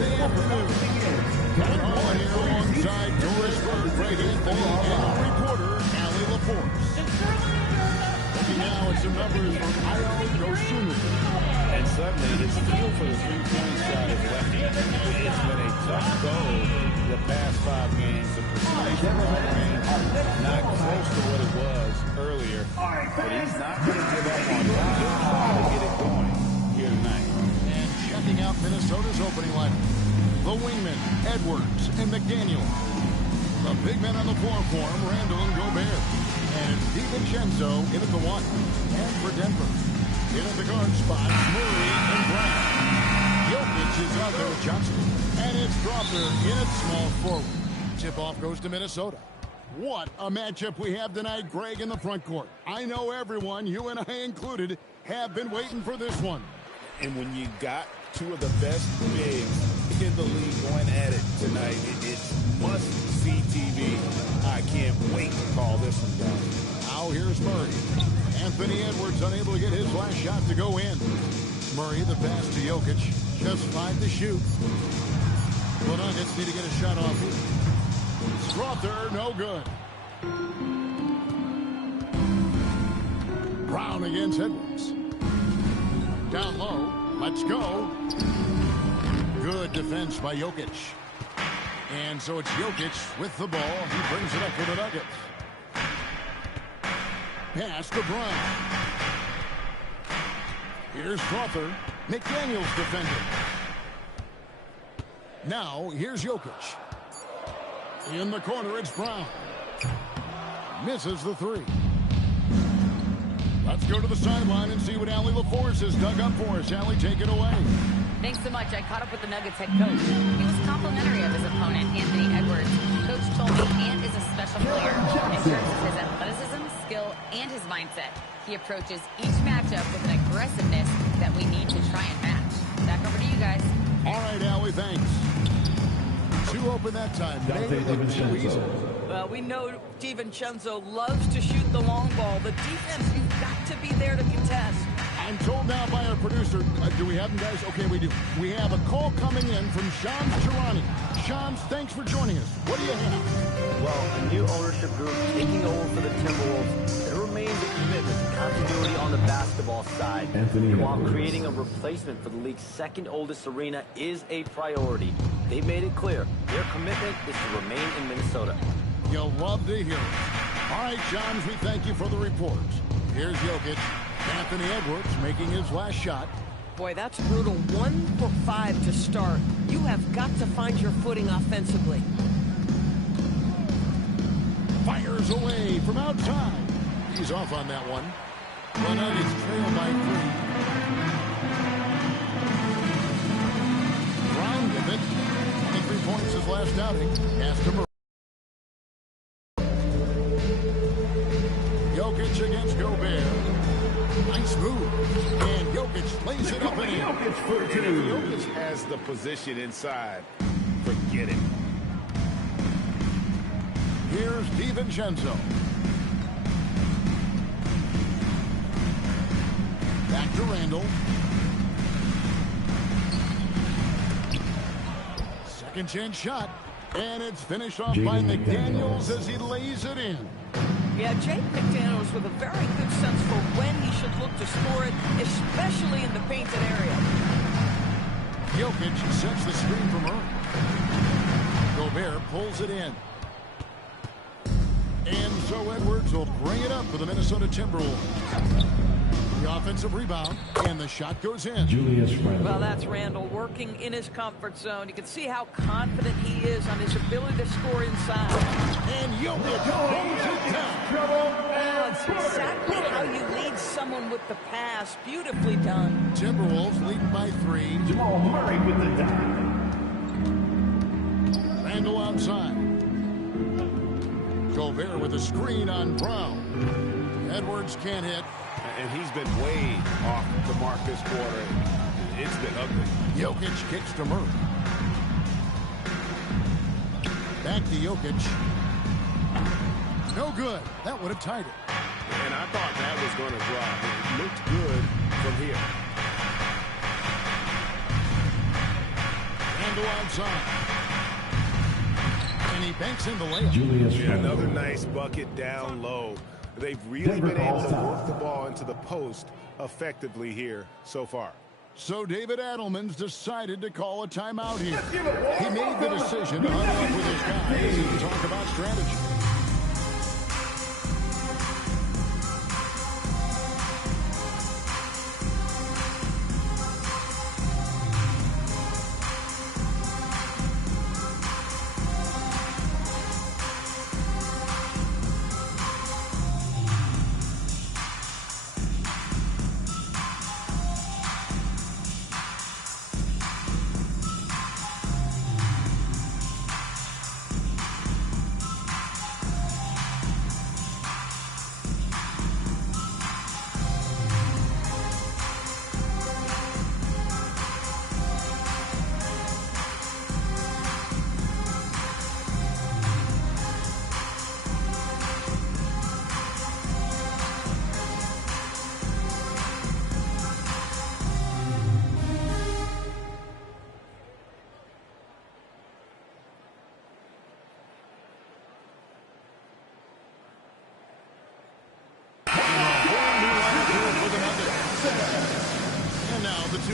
the afternoon. Coming on here alongside Doris Berg, Brady, and reporter Allie LaForce. Looking now at some numbers from Io Yoshunu. And suddenly his feel for the three-point shot is lefty. It's been a tough go the past 5 games. The precision range not close to what it was earlier. But he's not going to give up on that. He'll try to get it going here tonight. And checking out Minnesota's opening lineup. The wingmen, Edwards and McDaniel. The big men on the floor for him, Randall and Gobert. And DiVincenzo in at the 1. And for Denver, in at the guard spot, Murray and Brown. Jokic is out there with Johnson. And it's Crawford in at small forward. Tip-off goes to Minnesota. What a matchup we have tonight, Greg, in the front court. I know everyone, you and I included, have been waiting for this one. And when you got two of the best bigs in the league going at it tonight, it's must-see TV. I can't wait to call this one down. Now here's Murray. Anthony Edwards unable to get his last shot to go in. Murray, the pass to Jokic. Just 5 to shoot. The Nuggets need to get a shot off here. Strother, no good. Brown against Edwards. Down low. Let's go. Good defense by Jokic. And so it's Jokic with the ball. He brings it up for the Nuggets. Pass to Brown. Here's Crawford. McDaniels defending. Now here's Jokic. In the corner, it's Brown. Misses the 3. Let's go to the sideline and see what Allie LaForce has dug up for us. Allie, take it away. Thanks so much. I caught up with the Nuggets head coach. He was complimentary of his opponent, Anthony Edwards. Coach told me Ant is a special player in terms of his athleticism, skill, and his mindset. He approaches each matchup with an aggressiveness that we need to try and match. Back over to you guys. All right, Allie, thanks. 2 open that time. Well, we know DiVincenzo loves to shoot the long ball. The defense, you've got to be there to contest. I'm told now by our producer, do we have them, guys? Okay, we do. We have a call coming in from Shams Charani. Shams, thanks for joining us. What do you have? Well, a new ownership group taking over for the Timberwolves. There remains a commitment to continuity on the basketball side. And while creating a replacement for the league's second oldest arena is a priority, they made it clear their commitment is to remain in Minnesota. You'll love to hear it. All right, Shams, we thank you for the report. Here's Jokic. Anthony Edwards making his last shot. Boy, that's brutal. 1 for 5 to start. You have got to find your footing offensively. Fires away from outside. He's off on that one. The Nuggets trail by 3. Brown with it. 23 points his last outing. Pass to Murray. Jokic against Gobert. Nice move. And Jokic lays it up and in. Jokic has the position inside. Forget it. Here's DiVincenzo. Back to Randall. Second chance shot. And it's finished off by McDaniels as he lays it in. Yeah, Jake McDaniels with a very good sense for when he should look to score it, especially in the painted area. Jokic sets the screen for Murray. Gobert pulls it in. And so Edwards will bring it up for the Minnesota Timberwolves. The offensive rebound, and the shot goes in. Well, that's Randall working in his comfort zone. You can see how confident he is on his ability to score inside. And Jokic holds it down. That's exactly how you lead someone with the pass. Beautifully done. Timberwolves leading by 3. Jamal Murray with the dunk. Randall outside. Gobert with a screen on Brown. Edwards can't hit. And he's been way off the mark this quarter. It's been ugly. Jokic kicks to Murray. Back to Jokic. No good. That would have tied it. And I thought that was going to drop. It looked good from here. and go outside. And he banks in the layup. Yeah, another nice bucket down low. They've really been able to work the ball into the post effectively here so far. So David Adelman's decided to call a timeout here. He made the decision to huddle up with his guys and talk about strategy.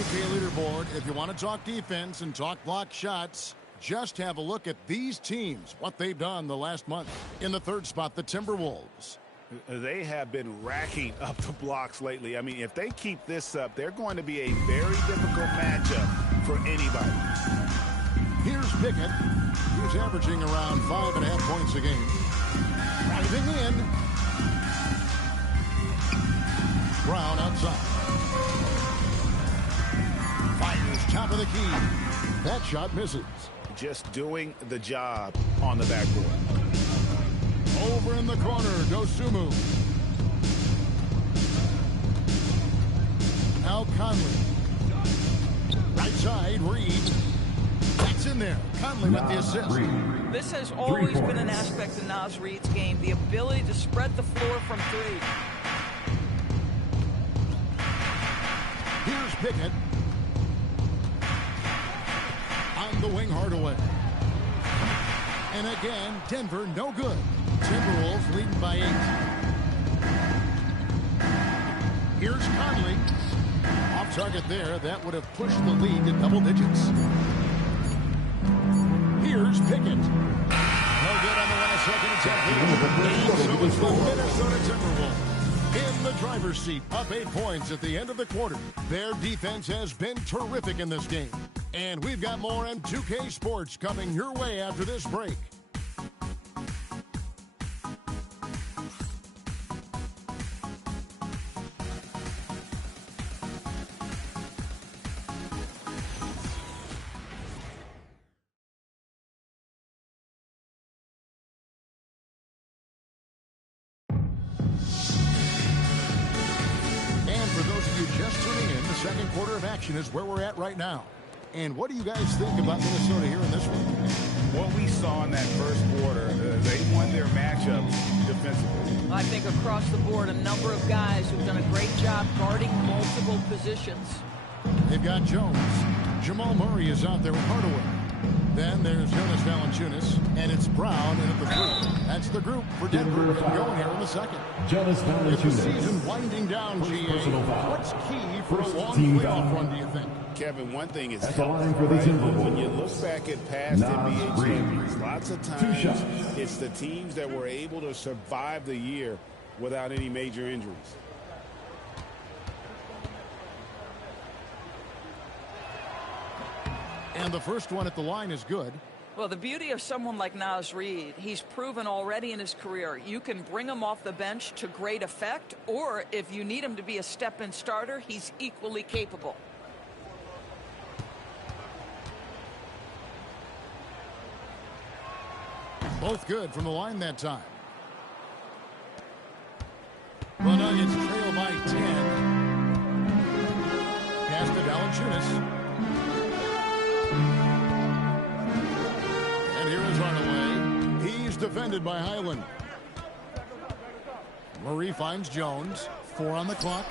Leaderboard. If you want to talk defense and talk block shots, just have a look at these teams, what they've done the last month. In the third spot, the Timberwolves. They have been racking up the blocks lately. I mean, if they keep this up, they're going to be a very difficult matchup for anybody. Here's Pickett. He's averaging around 5.5 points a game. Driving in. Brown outside. Fires top of the key. That shot misses. Just doing the job on the backboard. Over in the corner, Dosumu. Now Conley. Right side, Reed. That's in there. Conley with the assist. This has always been an aspect of Naz Reid's game, the ability to spread the floor from three. Here's Pickett. On the wing, Hardaway. And again, Denver no good. Timberwolves leading by 8. Here's Conley. Off target there. That would have pushed the lead to double digits. Here's Pickett. No good on the last second attempt. And so it's the Minnesota Timberwolves in the driver's seat, up 8 points at the end of the quarter. Their defense has been terrific in this game. And we've got more on 2K Sports coming your way after this break. Second quarter of action is where we're at right now. And what do you guys think about Minnesota here in this one? What we saw in that first quarter, they won their matchup defensively. I think across the board, a number of guys who've done a great job guarding multiple positions. They've got Jones. Jamal Murray is out there with Hardaway. Then there's Jonas Valanciunas, and it's Brown in at the 3. That's the group for Denver going here in the second. Jonas Valanciunas. With the season winding down, GA, what's key for a long playoff run, do you think? Kevin, one thing is health, right? When you look back at past NBA champions, lots of times it's the teams that were able to survive the year without any major injuries. And the first one at the line is good. Well, the beauty of someone like Naz Reid, he's proven already in his career, you can bring him off the bench to great effect, or if you need him to be a step-in starter, he's equally capable. Both good from the line that time. The Nuggets trail by 10. Pass to Valanciunas. And here is Hardaway. He's defended by Highland. Murray finds Jones. 4 on the clock.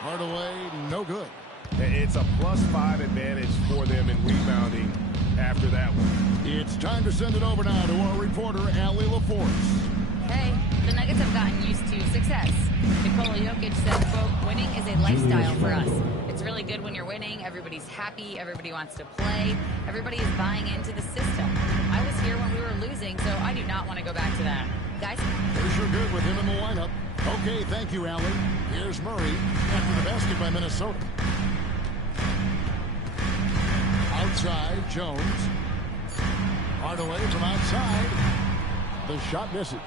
Hardaway, no good. It's a +5 advantage for them in rebounding after that one. It's time to send it over now to our reporter, Allie LaForce. Hey, the Nuggets have gotten used to success. Nikola Jokic said, quote, winning is a lifestyle for us. It's really good when you're winning. Everybody's happy. Everybody wants to play. Everybody is buying into the system. I was here when we were losing, so I do not want to go back to that. Guys? They're sure good with him in the lineup. Okay, thank you, Allie. Here's Murray after the basket by Minnesota. Outside, Jones. Hardaway from outside. The shot misses.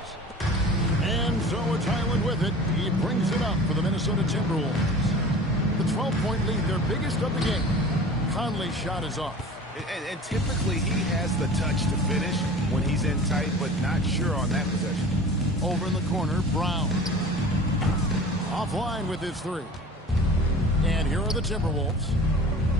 And so it's Highland with it. He brings it up for the Minnesota Timberwolves. The 12-point lead, their biggest of the game. Conley's shot is off. And typically he has the touch to finish when he's in tight, but not sure on that possession. Over in the corner, Brown. Offline with his three. And here are the Timberwolves.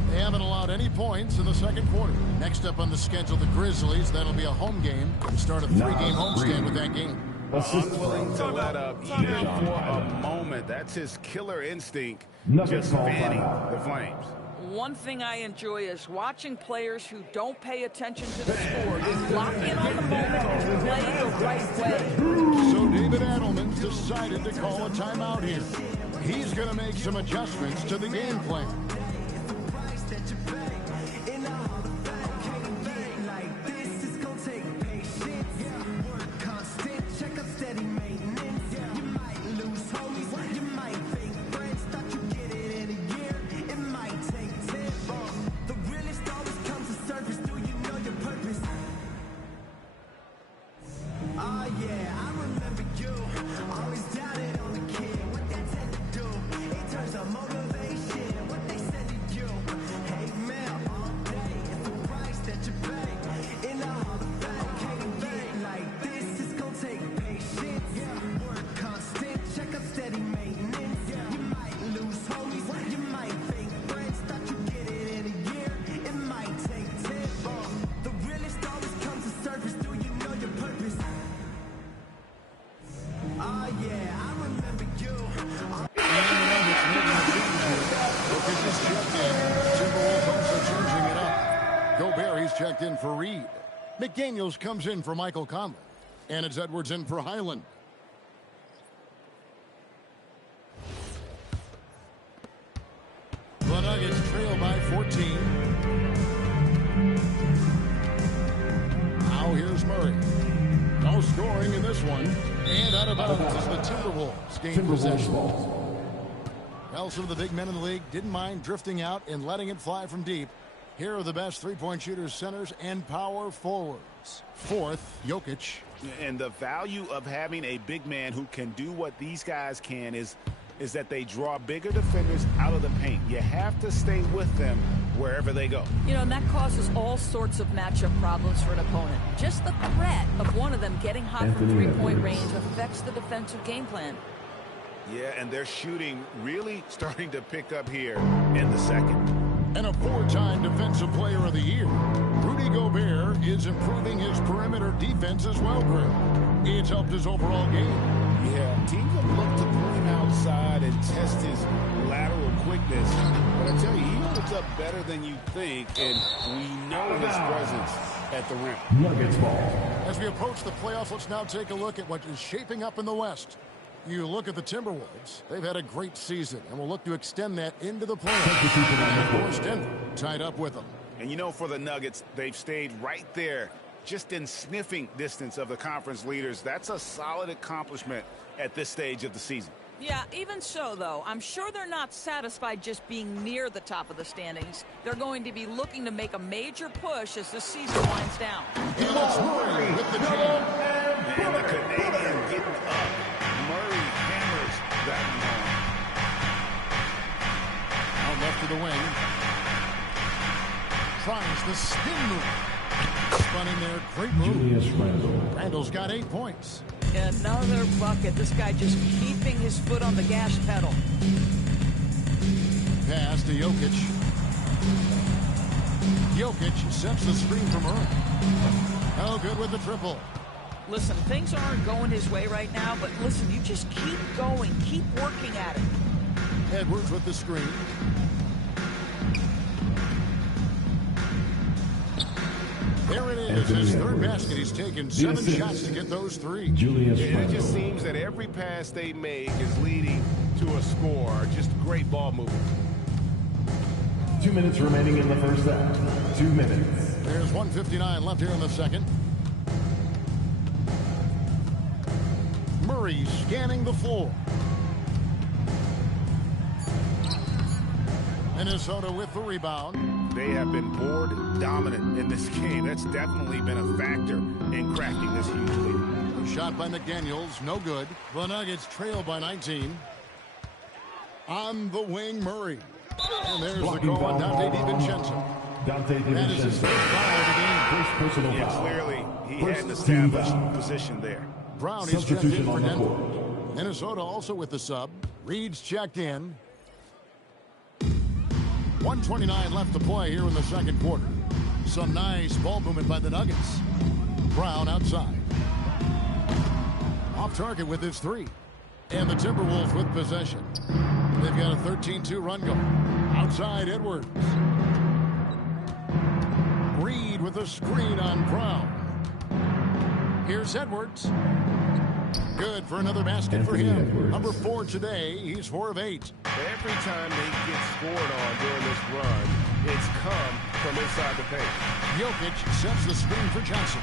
They haven't allowed any points in the second quarter. Next up on the schedule, the Grizzlies. That'll be a home game. Start a 3-game homestand with that game. Unwilling to let up even for a moment. That's his killer instinct, just fanning the Flames. One thing I enjoy is watching players who don't pay attention to the score. They lock in on the moment and play the right way. So David Adelman's decided to call a timeout here. He's going to make some adjustments to the game plan. Checked in for Reed. McDaniels comes in for Michael Conley. And it's Edwards in for Highland. The Nuggets trail by 14. Now here's Murray. No scoring in this one. And out of bounds as the Timberwolves gain possession. Well, some of the big men in the league didn't mind drifting out and letting it fly from deep. Here are the best three-point shooters, centers, and power forwards. Fourth, Jokic. And the value of having a big man who can do what these guys can is that they draw bigger defenders out of the paint. You have to stay with them wherever they go. You know, and that causes all sorts of matchup problems for an opponent. Just the threat of one of them getting hot from three-point range affects the defensive game plan. Yeah, and their shooting really starting to pick up here in the second. And a 4-time Defensive Player of the Year. Rudy Gobert is improving his perimeter defense as well, Greg. It's helped his overall game. Yeah, teams have looked to pull him outside and test his lateral quickness. But I tell you, he holds up better than you think, and we know his presence at the rim. Nuggets ball. As we approach the playoffs, let's now take a look at what is shaping up in the West. You look at the Timberwolves. They've had a great season, and will look to extend that into the playoffs. And of course, Denver tied up with them. And you know, for the Nuggets, they've stayed right there, just in sniffing distance of the conference leaders. That's a solid accomplishment at this stage of the season. Yeah, even so, though, I'm sure they're not satisfied just being near the top of the standings. They're going to be looking to make a major push as the season winds down. And it's Murray with the jam. And the Canadian getting up. Murray hammers that one. Out left to the wing. Tries the spin move. Spun in there. Great move. Randall's got 8 points. Another bucket. This guy just keeping his foot on the gas pedal. Pass to Jokic. Jokic sets the screen for Murray. Oh, good with the triple. Listen, things aren't going his way right now, but listen, you just keep going. Keep working at it. Edwards with the screen. There it is, his third basket. He's taken 7 shots to get those 3. And it just seems that every pass they make is leading to a score. Just great ball movement. 2 minutes remaining in the first half. 2 minutes. There's 1:59 left here in the second. Murray scanning the floor. Minnesota with the rebound. They have been board dominant in this game. That's definitely been a factor in cracking this huge lead. A shot by McDaniels, no good. The Nuggets trail by 19. On the wing, Murray. And there's the call on Dante DiVincenzo. That is his first foul of the game. First personal Yeah, foul. clearly he First had an team established foul. position there. Brown is checked in Substitution for on the Denver. court. Minnesota also with the sub. Reed's checked in. 1:29 left to play here in the second quarter. Some nice ball movement by the Nuggets. Brown outside. Off target with his 3. And the Timberwolves with possession. They've got a 13-2 run going. Outside Edwards. Reed with a screen on Brown. Here's Edwards. Good for another basket for him. Edwards. Number 4 today. He's 4 of 8. Every time they get scored on during this run, it's come from inside the paint. Jokic sets the screen for Johnson.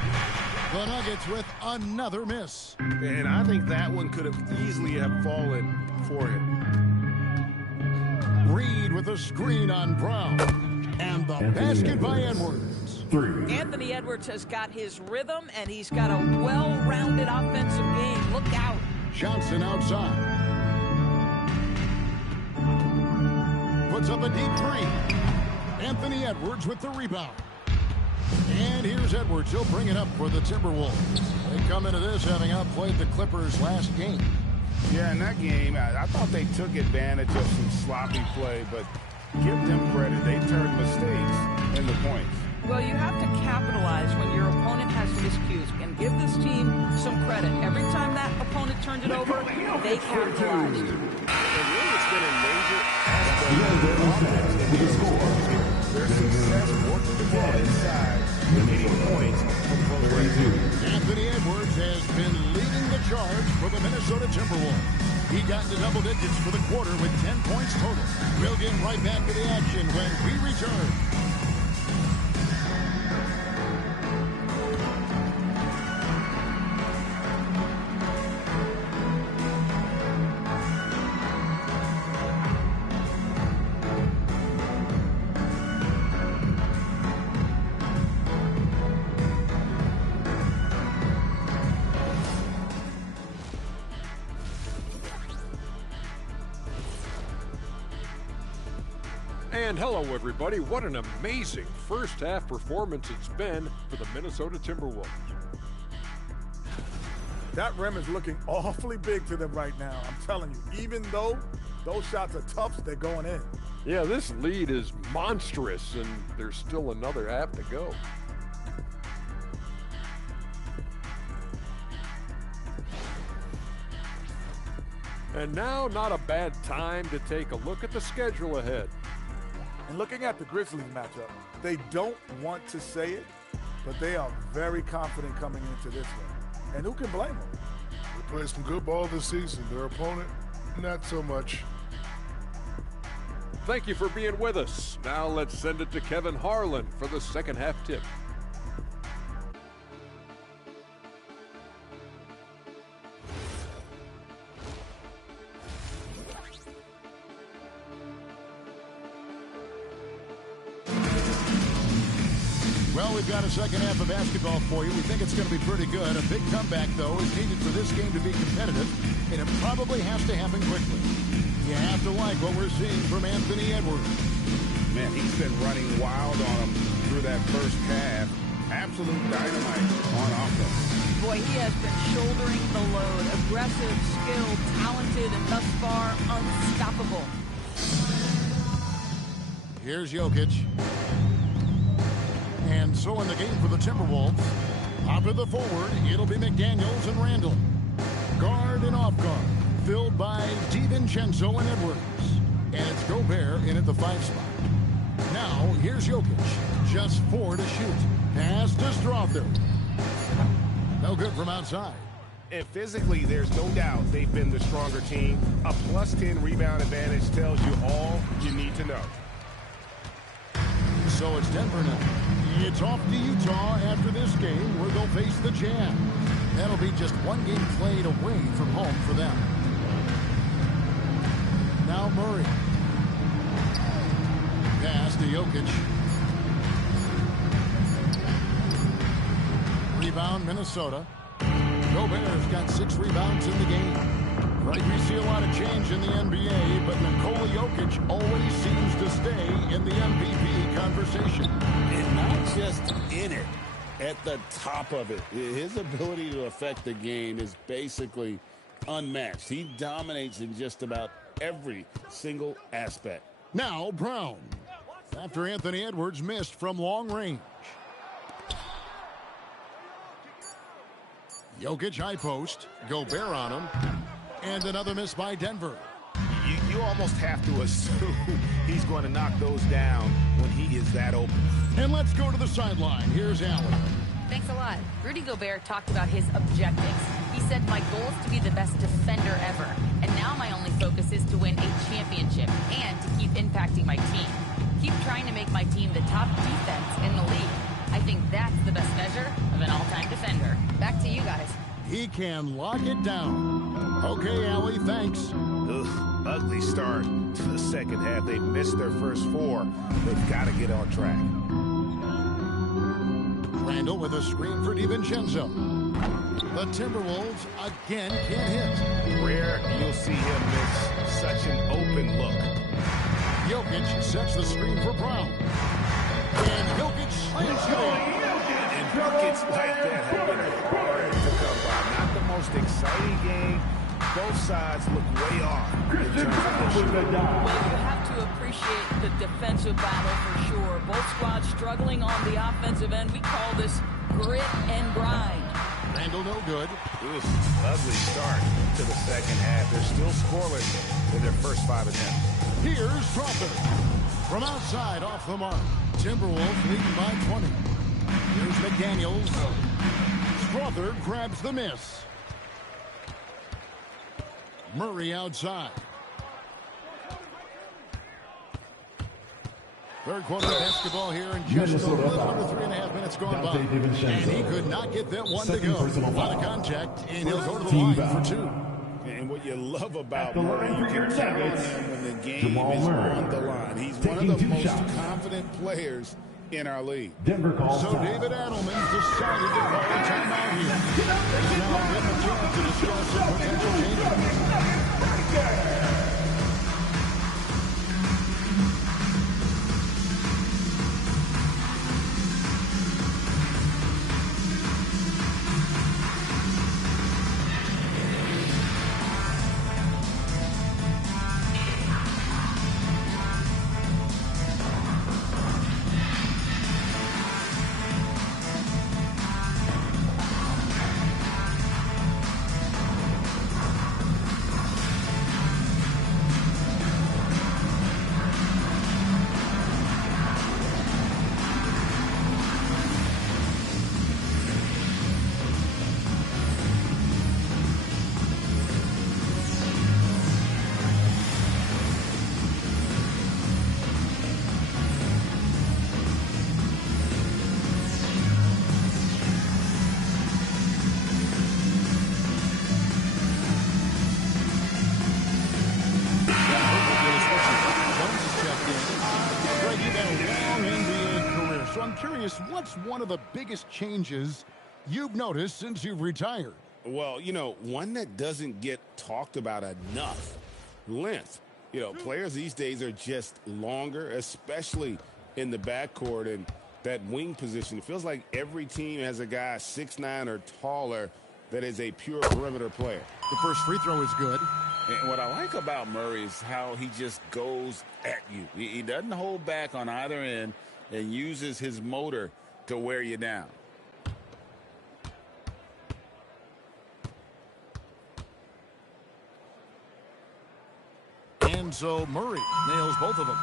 The Nuggets with another miss. And I think that one could have easily have fallen for him. Reed with a screen on Brown. And the basket by Edwards. 3. Anthony Edwards has got his rhythm, and he's got a well-rounded offensive game. Look out. Johnson outside. Puts up a deep 3. Anthony Edwards with the rebound. And here's Edwards. He'll bring it up for the Timberwolves. They come into this having outplayed the Clippers last game. Yeah, in that game, I thought they took advantage of some sloppy play, but give them credit. They turned mistakes into points. Well, you have to capitalize when your opponent has miscues, and give this team some credit. Every time that opponent turned it over, they capitalized. And really, it's been a major aspect of their offense. Their success working the ball inside and getting points from close range. Anthony Edwards has been leading the charge for the Minnesota Timberwolves. He got into double digits for the quarter with 10 points total. We'll get right back to the action when we return. And hello, everybody. What an amazing first half performance it's been for the Minnesota Timberwolves. That rim is looking awfully big to them right now. I'm telling you, even though those shots are tough, they're going in. Yeah, this lead is monstrous, and there's still another half to go. And now, not a bad time to take a look at the schedule ahead. And looking at the Grizzlies matchup, they don't want to say it, but they are very confident coming into this one. And who can blame them? They played some good ball this season. Their opponent, not so much. Thank you for being with us. Now let's send it to Kevin Harlan for the second half tip. Well, we've got a second half of basketball for you. We think it's going to be pretty good. A big comeback, though, is needed for this game to be competitive, and it probably has to happen quickly. You have to like what we're seeing from Anthony Edwards. Man, he's been running wild on them through that first half. Absolute dynamite on offense. Boy, he has been shouldering the load. Aggressive, skilled, talented, and thus far unstoppable. Here's Jokic. And so in the game for the Timberwolves, top of the forward, it'll be McDaniels and Randall. Guard and off guard, filled by DiVincenzo and Edwards. And it's Gobert in at the 5 spot. Now, here's Jokic, just 4 to shoot. Pass to Strother. No good from outside. And physically, there's no doubt they've been the stronger team. A +10 rebound advantage tells you all you need to know. So it's Denver now. It's off to Utah after this game where they'll face the Jazz. That'll be just one game played away from home for them. Now Murray. Pass to Jokic. Rebound Minnesota. Gobert's got 6 rebounds in the game. Right, we see a lot of change in the NBA, but Nikola Jokic always seems to stay in the MVP conversation. And not just in it, at the top of it. His ability to affect the game is basically unmatched. He dominates in just about every single aspect. Now Brown. After Anthony Edwards missed from long range. Jokic high post. Gobert on him. And another miss by Denver. You almost have to assume he's going to knock those down when he is that open. And let's go to the sideline. Here's Allen. Thanks a lot. Rudy Gobert talked about his objectives. He said, my goal is to be the best defender ever. And now my only focus is to win a championship and to keep impacting my team. Keep trying to make my team the top defense in the league. I think that's the best measure of an all-time defender. Back to you guys. He can lock it down. Okay, Allie, thanks. Ugh, ugly start to the second half. They missed their first 4. They've got to get on track. Randall with a screen for DiVincenzo. The Timberwolves again can't hit. Rare you'll see him miss such an open look. Jokic sets the screen for Brown. And Jokic slams it in. And buckets like that have been hard to come by. Not the most exciting game. Both sides look way off in terms of their shooting. Well, you have to appreciate the defensive battle for sure. Both squads struggling on the offensive end. We call this grit and grind. Randall no good. Oof, ugly start to the second half. They're still scoreless in their first 5 attempts. Here's Strother. From outside off the mark. Timberwolves leading by 20. Here's McDaniels. Strother grabs the miss. Murray outside. Third quarter basketball here in just a little under 3.5 minutes gone by. And he could not get that one to go. A lot of contact, and he'll go to the line for 2. And what you love about Murray, you can count on him when the game is on the line. He's one of the most confident players in our league. So David Adelman decided to call a timeout here. He's now given a chance to discuss some potential changes. What's one of the biggest changes you've noticed since you've retired? Well, you know, one that doesn't get talked about enough, length. You know, players these days are just longer, especially in the backcourt and that wing position. It feels like every team has a guy 6'9" or taller that is a pure perimeter player. The first free throw is good. And what I like about Murray is how he just goes at you. He doesn't hold back on either end and uses his motor to wear you down. And so Murray nails both of them.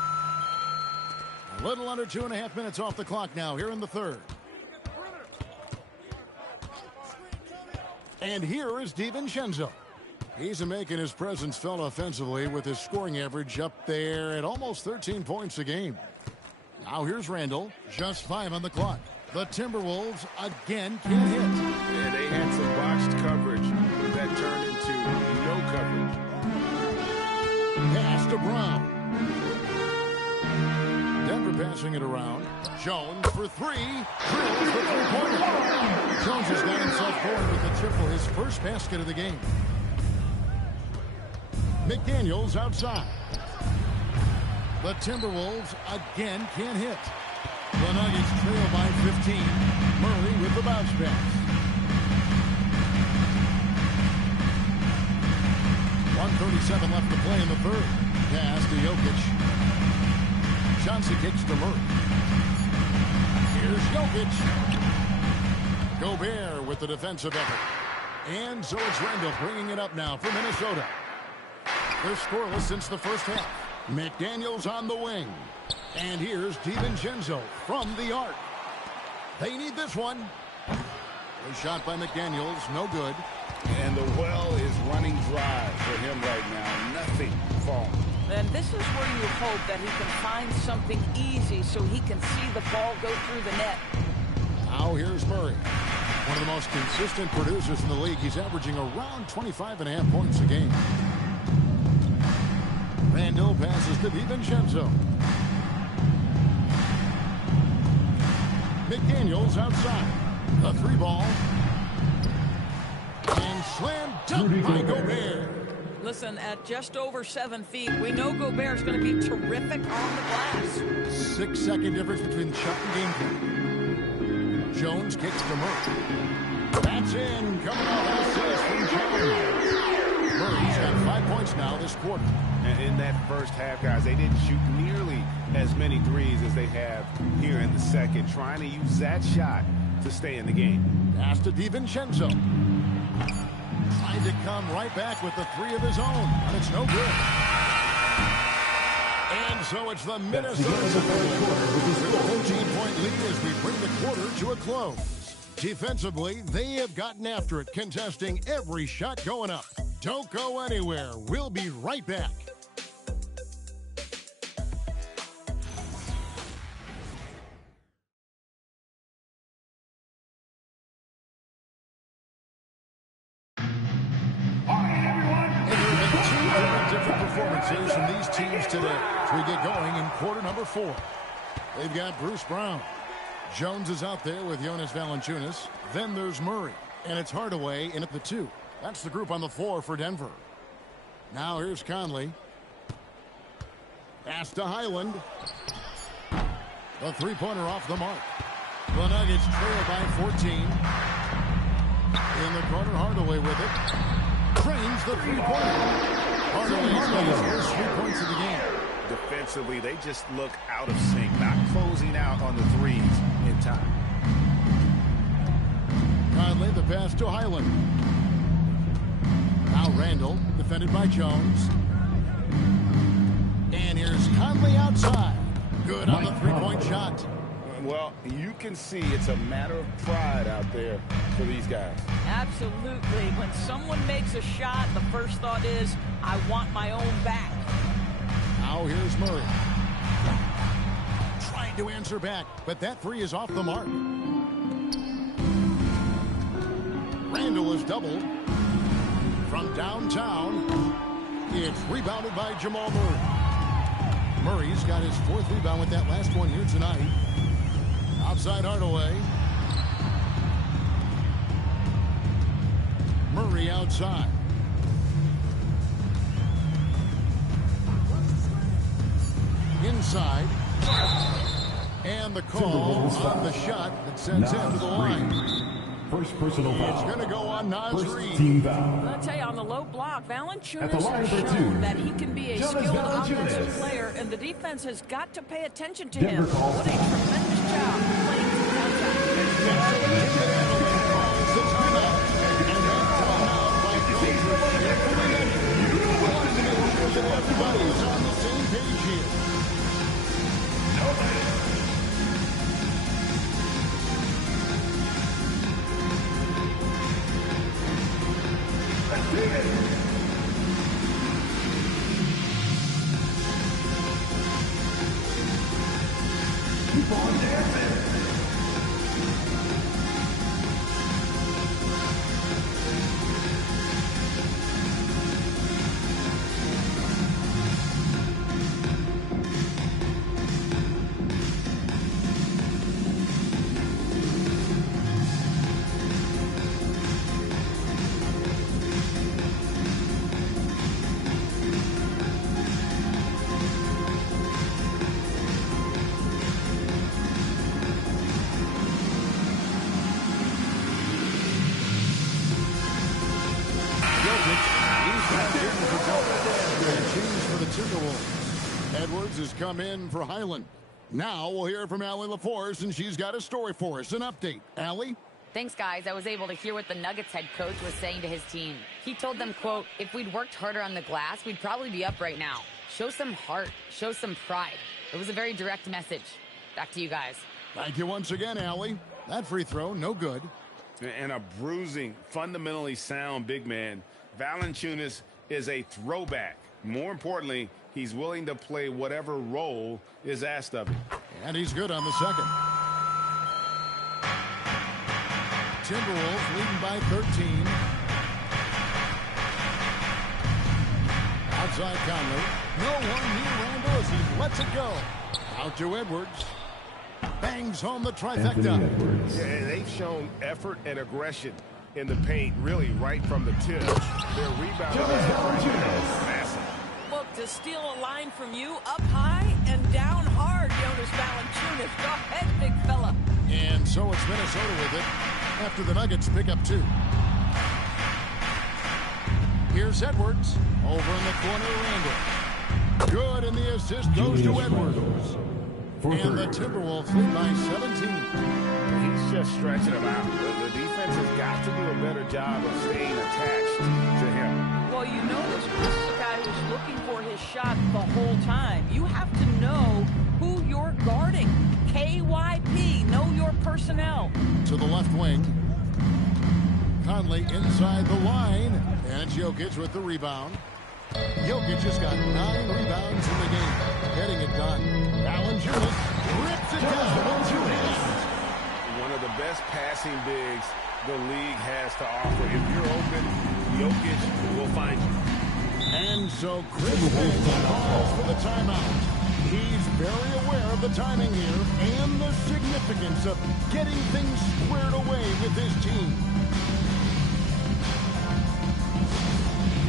A little under 2.5 minutes off the clock now here in the third. And here is DiVincenzo. He's making his presence felt offensively with his scoring average up there at almost 13 points a game. Now here's Randall. Just 5 on the clock. The Timberwolves again can't hit. Yeah, they had some botched coverage that turned into no coverage. Pass to Brown. Denver passing it around. Jones for 3. Drills the three-pointer. Jones has got himself going with the triple, his first basket of the game. McDaniels outside. The Timberwolves again can't hit. The Nuggets trail by 15. Murray with the bounce pass. 1:37 left to play in the third. Pass to Jokic. Johnson kicks to Murray. Here's Jokic. Gobert with the defensive effort. And so it's Randall bringing it up now for Minnesota. They're scoreless since the first half. McDaniels on the wing. And here's DiVincenzo from the arc. They need this one. A shot by McDaniels, no good. And the well is running dry for him right now. Nothing falling. And this is where you hope that he can find something easy so he can see the ball go through the net. Now here's Murray. One of the most consistent producers in the league. He's averaging around 25.5 points a game. Randall passes to DiVincenzo. McDaniels outside. The 3 ball. And slam dunk by Gobert. Listen, at just over 7 feet, we know Gobert's going to be terrific on the glass. 6-second difference between the shot and game plan. Jones kicks to Murray. That's in. Coming off an assist from Jones. Murray's got 5 points now this quarter. And in that first half, guys, they didn't shoot nearly as many threes as they have here in the second, trying to use that shot to stay in the game. Pass to DiVincenzo. Trying to come right back with the 3 of his own, but it's no good. And so it's the Minnesota with a 14-point lead as we bring the quarter to a close. Defensively, they have gotten after it, contesting every shot going up. Don't go anywhere. We'll be right back. Performances from these teams today as we get going in quarter number 4. They've got Bruce Brown. Jones is out there with Jonas Valanciunas. Then there's Murray. And it's Hardaway in at the 2. That's the group on the floor for Denver. Now here's Conley. Pass to Highland. The 3-pointer off the mark. The Nuggets trail by 14. In the corner, Hardaway with it. Trains the 3-pointer. Hardaway's got his first 3 points of the game. Defensively, they just look out of sync, not closing out on the threes in time. Conley, the pass to Highland. Now Randall, defended by Jones. And here's Conley outside. Good on the 3-point shot. Well, you can see it's a matter of pride out there for these guys. Absolutely. When someone makes a shot, the first thought is, I want my own back. Now here's Murray. Trying to answer back, but that 3 is off the mark. Randall is doubled. From downtown, it's rebounded by Jamal Murray. Murray's got his 4th rebound with that last one here tonight. Outside Hardaway. Murray outside. Inside. And the call on the shot that sends him to the line. First personal foul. It's going to go on Naz Reid. Team foul. I'll tell you, on the low block, Valanciunas At the line has for shown 2. that he can be a Jonas skilled Valanciunas. offensive player, and the defense has got to pay attention to Denver him. calls What a tremendous job playing through contact. Everybody's on the same page here. Keep on dancing. Edwards has come in for Highland. Now we'll hear from Allie LaForce, and she's got a story for us. An update. Allie? Thanks, guys. I was able to hear what the Nuggets head coach was saying to his team. He told them, quote, if we'd worked harder on the glass, we'd probably be up right now. Show some heart. Show some pride. It was a very direct message. Back to you guys. Thank you once again, Allie. That free throw, no good. And a bruising, fundamentally sound big man. Valanciunas is a throwback. More importantly, he's willing to play whatever role is asked of him. And he's good on the second. Timberwolves leading by 13. Outside Conley. No one near Randall as he lets it go. Out to Edwards. Bangs home the trifecta. Yeah, they've shown effort and aggression in the paint, really right from the tip. Their rebound is massive. Look, to steal a line from you up high and down hard, Jonas Valanciunas. Go ahead, big fella. And so it's Minnesota with it after the Nuggets pick up 2. Here's Edwards. Over in the corner, Randall. Good, and the assist goes to Edwards. And the Timberwolves lead by 17. He's just stretching them out. The defense has got to do a better job of staying attached to him. Well, you notice this is a guy who's looking for his shot the whole time. You have to know who you're guarding. KYP, know your personnel. To the left wing. Conley inside the line. And Jokic with the rebound. Jokic has got 9 rebounds in the game. Getting it done. Valanciunas rips it down. One of the best passing bigs the league has to offer. If you're open, Jokic will find you. And so Chris Finch calls for the timeout. He's very aware of the timing here and the significance of getting things squared away with his team.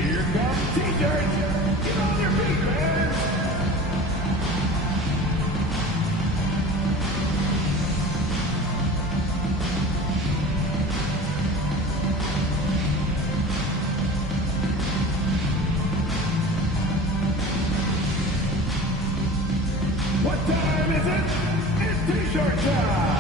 Here comes T-shirts. Get on your feet, man. What time is it? It's T-shirt time.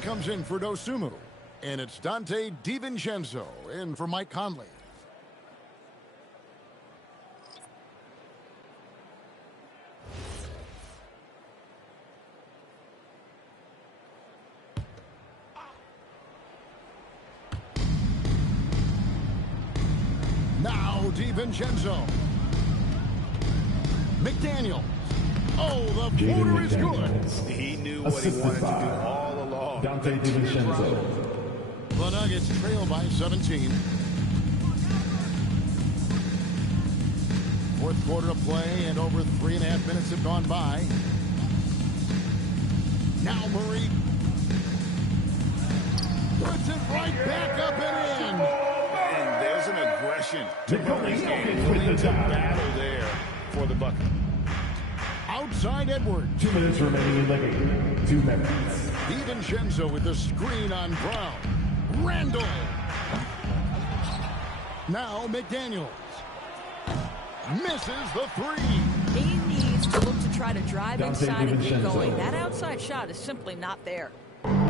Comes in for Dosunmu, and it's Dante DiVincenzo in for Mike Conley. Now DiVincenzo. McDaniel. Oh, the floater is good. He knew what he wanted to do all along. Dante DiVincenzo. The Nuggets trail by 17. Fourth quarter of play, and over 3.5 minutes have gone by. Now Murray. Puts it right back up and in. And there's an aggression to this game. Willing to battle there for the bucket. Outside Edwards. 2 minutes remaining in the game. 2 minutes. DiVincenzo with the screen on Brown. Randall. Now McDaniels. Misses the three. He needs to look to try to drive inside and get going. That outside shot is simply not there.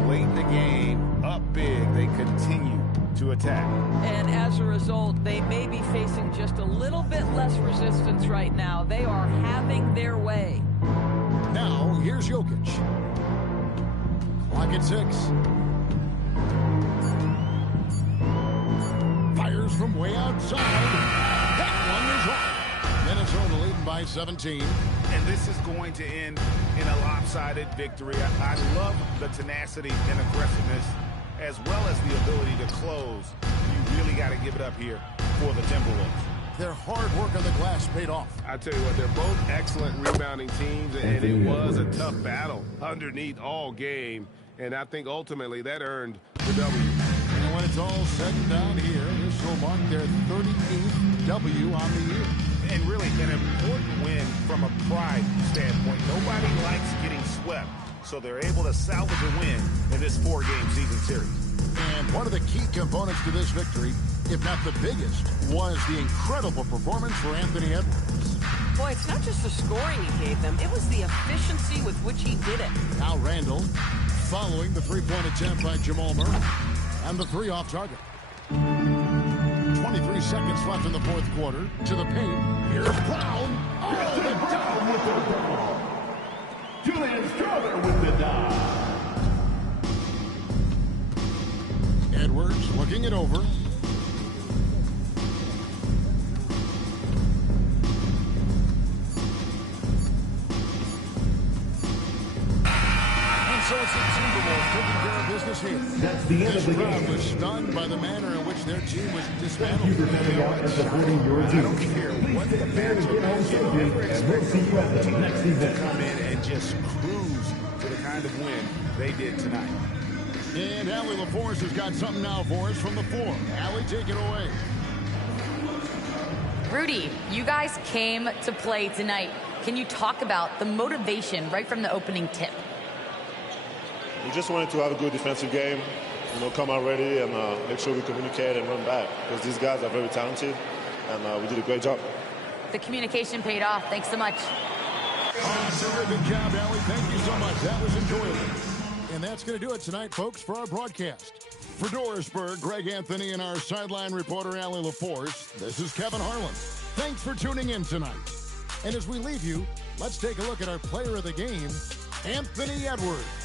Late in the game, up big, they continue to attack. And as a result, they may be facing just a little bit less resistance right now. They are having their way. Now, here's Jokic. Clock at 6. Fires from way outside. That one is off. Minnesota leading by 17. And this is going to end in a lopsided victory. I love the tenacity and aggressiveness, as well as the ability to close. You really got to give it up here for the Timberwolves. Their hard work on the glass paid off. I tell you what, they're both excellent rebounding teams, and it was a tough battle underneath all game. And I think ultimately that earned the W. And when it's all said and done here, this will mark their 38th W on the year. And really an important win from a pride standpoint. Nobody likes getting swept, so they're able to salvage a win in this 4-game season series. And one of the key components to this victory, if not the biggest, was the incredible performance for Anthony Edwards. Boy, it's not just the scoring he gave them. It was the efficiency with which he did it. Now Randall, following the three-point attempt by Jamal Murray. And the three off target. 23 seconds left in the fourth quarter. To the paint. Here's Brown. Oh, the down with the ball. Julian Strawther with the dive. Edwards looking it over. So it's the Timberwolves taking care of business here. That's the end of the crowd game. was stunned by the manner in which their team was dismantled. Thank you for coming out and supporting your team. I don't care what the matchup is. And we'll see you at the next event. Come in and just cruise to the kind of win they did tonight. And Allie LaForce has got something now for us from the floor. Allie, take it away. Rudy, you guys came to play tonight. Can you talk about the motivation right from the opening tip? We just wanted to have a good defensive game, come out ready and make sure we communicate and run back, because these guys are very talented, and we did a great job. The communication paid off. Thanks so much. Good job, Allie. Thank you so much. That was enjoyable. And that's going to do it tonight, folks, for our broadcast. For Dorisburg, Greg Anthony, and our sideline reporter, Allie LaForce, this is Kevin Harlan. Thanks for tuning in tonight. And as we leave you, let's take a look at our player of the game, Anthony Edwards.